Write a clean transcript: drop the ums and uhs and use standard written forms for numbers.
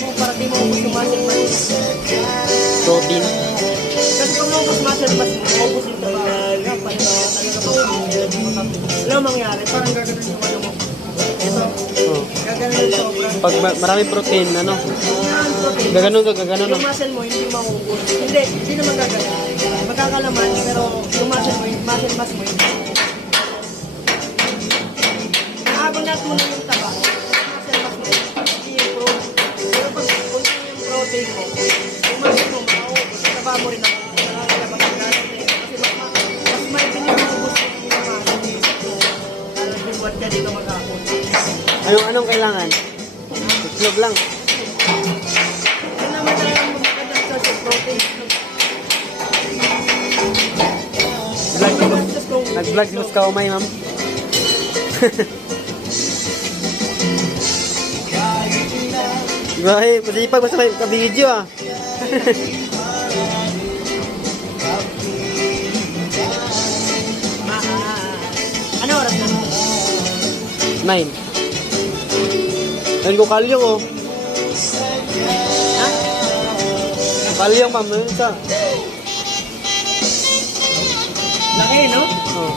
mo para di mo ubus yung muscle mass. Protein. Kasi pag naubos muscle mass mo, maubos yung trabaho. Dapat talaga wala mangyari, parang gaganon yung ano mo. Ito, Oh. gaganon yung sobrang. Pag marami protein, ano? Protein. Gaganon ka, gaganon. Yung muscle mo, hindi maubos. Hindi naman gaganon. Magkakalaman, pero yung muscle mo, yung muscle mass mo, hindi. Naabang natin mo na yung taba. Muscle mass mo, hindi improve. Pero pag kunti yung protein mo, yung muscle mo, maubos. Taba mo rin ako. Nakakalaban ang galit eh. Kasi mas may pinipubos yung muscle. Nagbibuhat ka dito magkakon. Anong kailangan? Itlog lang. Yan naman talaga magandang source of protein. Nag-vlog si Mas Kaumay, ma'am. Grabe, masipag basta may ka-video ah. Ano oras na? 9. Ayun ko kalyong oh. Ha? Kalyong, ma'am. Ayun sa. Laki, no? Oh.